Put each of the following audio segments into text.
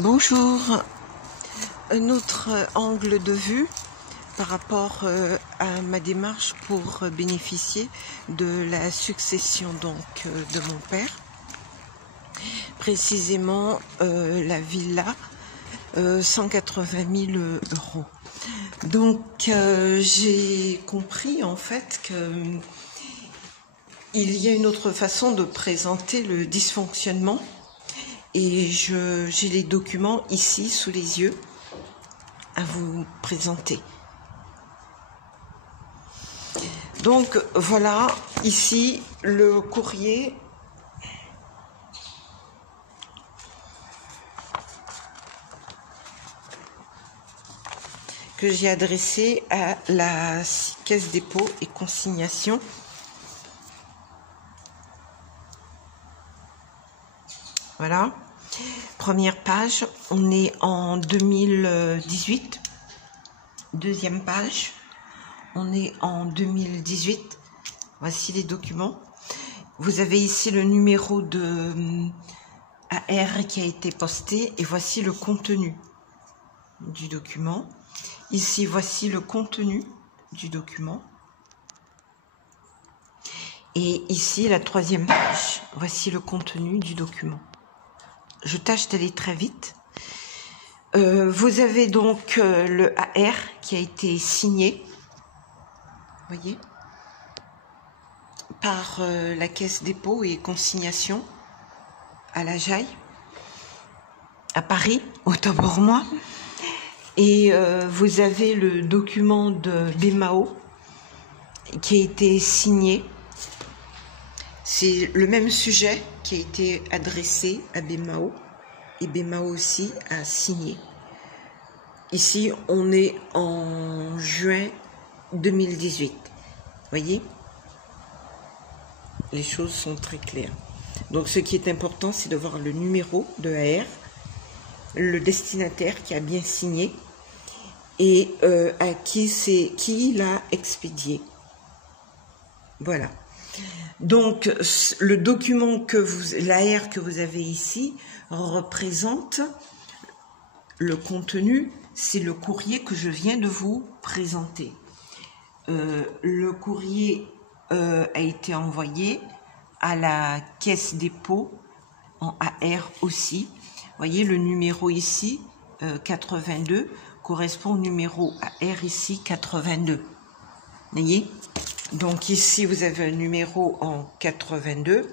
Bonjour, un autre angle de vue par rapport à ma démarche pour bénéficier de la succession de mon père, précisément la villa 180 000 euros. Donc j'ai compris en fait que il y a une autre façon de présenter le dysfonctionnement. Et j'ai les documents ici sous les yeux à vous présenter. Donc voilà, ici le courrier que j'ai adressé à la Caisse dépôt et consignation. Voilà, première page, on est en 2018, deuxième page, on est en 2018, voici les documents. Vous avez ici le numéro de AR qui a été posté et voici le contenu du document. Ici, voici le contenu du document. Et ici, la troisième page, voici le contenu du document. Je tâche d'aller très vite. Vous avez donc le AR qui a été signé, voyez, par la Caisse dépôt et consignation à La Jaille, à Paris, autant-pour-moi. Et vous avez le document de BMAO qui a été signé. C'est le même sujet qui a été adressé à BMAO et BMAO aussi a signé. Ici, on est en juin 2018. Voyez, les choses sont très claires. Donc, ce qui est important, c'est de voir le numéro de AR, le destinataire qui a bien signé et à qui l'a expédié. Voilà. Donc, le document l'AR que vous avez ici représente le contenu, c'est le courrier que je viens de vous présenter. Le courrier a été envoyé à la Caisse dépôt en AR aussi. Vous voyez le numéro ici, 82, correspond au numéro AR ici, 82. Vous voyez ? Donc ici, vous avez un numéro en 82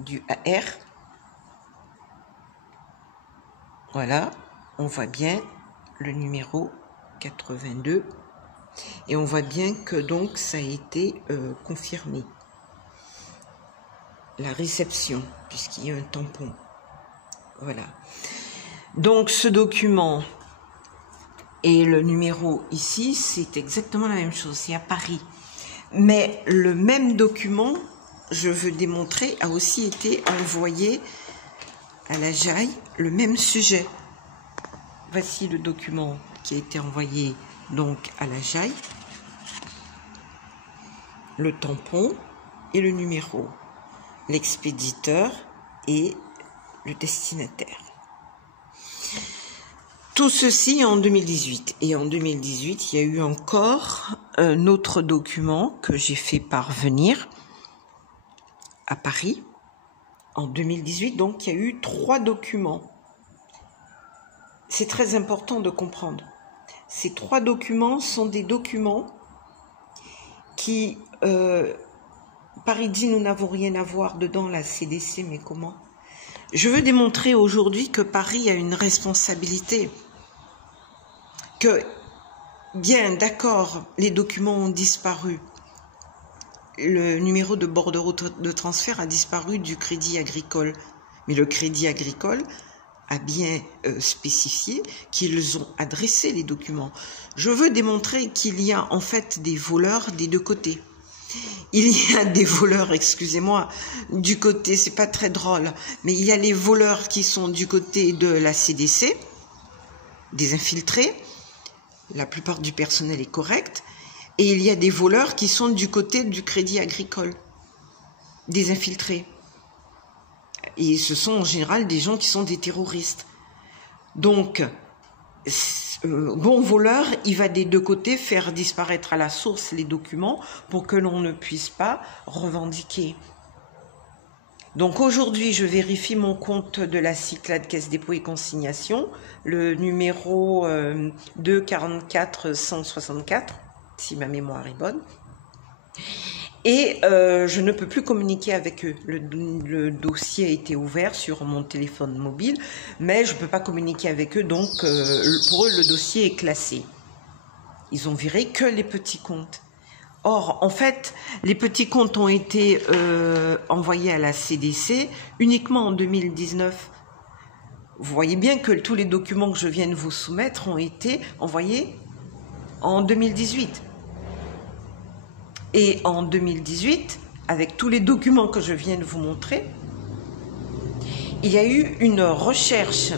du AR. Voilà, on voit bien le numéro 82 et on voit bien que donc ça a été confirmé. La réception, puisqu'il y a un tampon. Voilà. Donc ce document et le numéro ici, c'est exactement la même chose, c'est à Paris. Mais le même document, je veux démontrer, a aussi été envoyé à La Jaille, le même sujet. Voici le document qui a été envoyé donc à La Jaille, le tampon et le numéro, l'expéditeur et le destinataire. Tout ceci en 2018. Et en 2018, il y a eu encore un autre document que j'ai fait parvenir à Paris. En 2018, donc, il y a eu 3 documents. C'est très important de comprendre. Ces 3 documents sont des documents qui, Paris dit nous n'avons rien à voir dedans, la CDC, mais comment ? Je veux démontrer aujourd'hui que Paris a une responsabilité. Que, bien, d'accord, les documents ont disparu. Le numéro de bordereau de transfert a disparu du Crédit Agricole. Mais le Crédit Agricole a bien spécifié qu'ils ont adressé les documents. Je veux démontrer qu'il y a en fait des voleurs des deux côtés. Il y a des voleurs, excusez-moi, du côté, c'est pas très drôle, mais il y a les voleurs qui sont du côté de la CDC, des infiltrés, la plupart du personnel est correct, et il y a des voleurs qui sont du côté du Crédit Agricole, des infiltrés. et ce sont en général des gens qui sont des terroristes. Donc, bon voleur, il va des deux côtés faire disparaître à la source les documents pour que l'on ne puisse pas revendiquer. Donc aujourd'hui, je vérifie mon compte de la Cyclade Caisse Dépôt et Consignation, le numéro 244 164, si ma mémoire est bonne. Et je ne peux plus communiquer avec eux. Le dossier a été ouvert sur mon téléphone mobile, mais je ne peux pas communiquer avec eux, donc pour eux, le dossier est classé. Ils ont viré que les petits comptes. Or, en fait, les petits comptes ont été envoyés à la CDC uniquement en 2019. Vous voyez bien que tous les documents que je viens de vous soumettre ont été envoyés en 2018. Et en 2018, avec tous les documents que je viens de vous montrer, il y a eu une recherche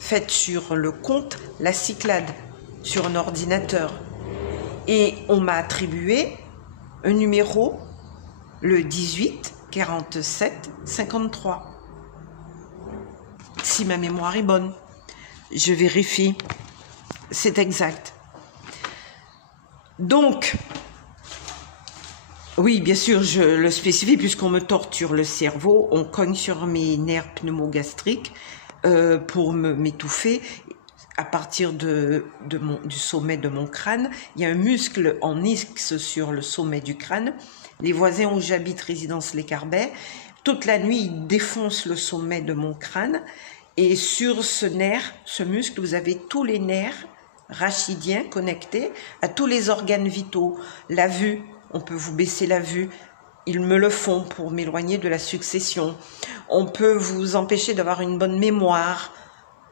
faite sur le compte La Cyclade, sur un ordinateur. Et on m'a attribué un numéro, le 18 47 53. Si ma mémoire est bonne, je vérifie, c'est exact. Donc, oui, bien sûr, je le spécifie, puisqu'on me torture le cerveau, on cogne sur mes nerfs pneumogastriques pour m'étouffer. À partir du sommet de mon crâne, il y a un muscle en X sur le sommet du crâne. Les voisins où j'habite, résidence Les Carbets, toute la nuit, ils défoncent le sommet de mon crâne. Et sur ce nerf, ce muscle, vous avez tous les nerfs rachidiens connectés à tous les organes vitaux. La vue, on peut vous baisser la vue. Ils me le font pour m'éloigner de la succession. On peut vous empêcher d'avoir une bonne mémoire.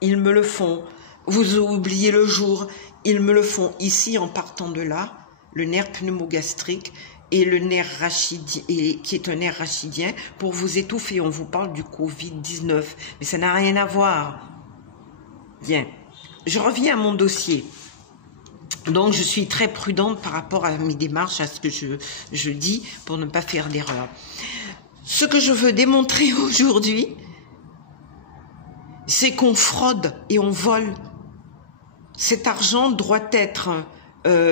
Ils me le font. Vous oubliez le jour, ils me le font ici en partant de là, le nerf pneumogastrique et le nerf rachidien, qui est un nerf rachidien, pour vous étouffer. On vous parle du Covid-19, mais ça n'a rien à voir. Bien, je reviens à mon dossier. Donc, je suis très prudente par rapport à mes démarches, à ce que je dis, pour ne pas faire d'erreur. Ce que je veux démontrer aujourd'hui, c'est qu'on fraude et on vole. Cet argent doit être,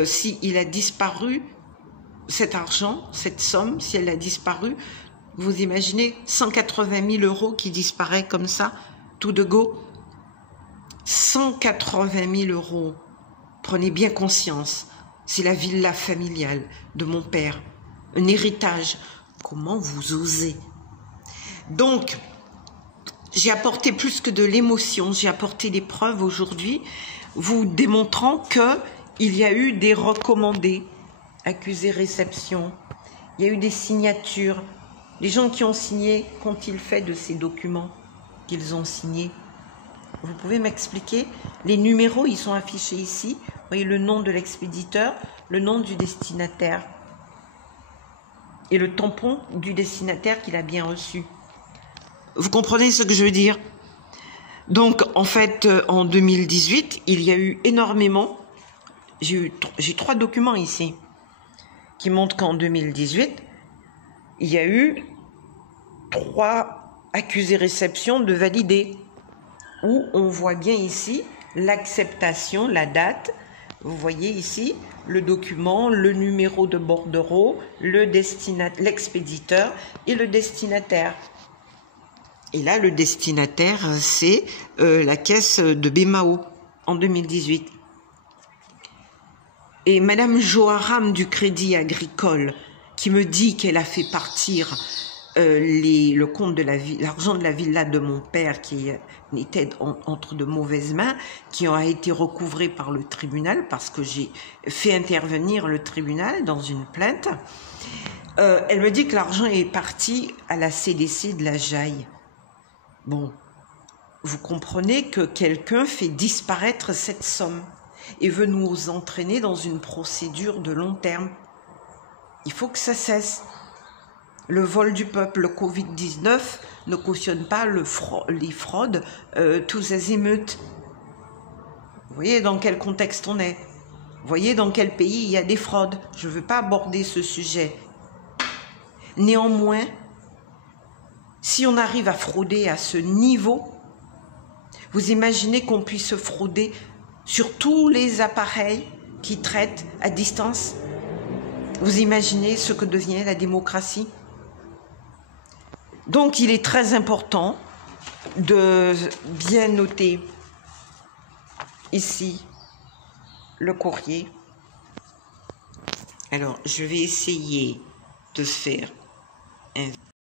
s'il a disparu, cet argent, cette somme, si elle a disparu, vous imaginez 180 000 € qui disparaît comme ça, tout de go. 180 000 €. Prenez bien conscience, c'est la villa familiale de mon père, un héritage. Comment vous osez? Donc, j'ai apporté plus que de l'émotion, j'ai apporté des preuves aujourd'hui, vous démontrant qu'il y a eu des recommandés, accusés réception, il y a eu des signatures. Les gens qui ont signé, qu'ont-ils fait de ces documents qu'ils ont signés? Vous pouvez m'expliquer? Les numéros, ils sont affichés ici. Vous voyez le nom de l'expéditeur, le nom du destinataire et le tampon du destinataire qu'il a bien reçu. Vous comprenez ce que je veux dire? Donc, en fait, en 2018, il y a eu énormément... J'ai 3 documents ici qui montrent qu'en 2018, il y a eu 3 accusés réception de validés, où on voit bien ici l'acceptation, la date. Vous voyez ici le document, le numéro de bordereau, l'expéditeur et le destinataire. Et là, le destinataire, c'est la caisse de Bémao en 2018. Et Madame Joharam du Crédit Agricole, qui me dit qu'elle a fait partir le compte de l'argent de la villa de mon père, qui était entre de mauvaises mains, qui a été recouvré par le tribunal, parce que j'ai fait intervenir le tribunal dans une plainte. Elle me dit que l'argent est parti à la CDC de la Jaille. Bon, vous comprenez que quelqu'un fait disparaître cette somme et veut nous entraîner dans une procédure de long terme. Il faut que ça cesse. Le vol du peuple, le Covid-19 ne cautionne pas les fraudes tous azimuts. Vous voyez dans quel contexte on est. Vous voyez dans quel pays il y a des fraudes. Je ne veux pas aborder ce sujet. Néanmoins, Si on arrive à frauder à ce niveau, vous imaginez qu'on puisse frauder sur tous les appareils qui traitent à distance? Vous imaginez ce que devient la démocratie? Donc il est très important de bien noter ici le courrier. Alors je vais essayer de faire un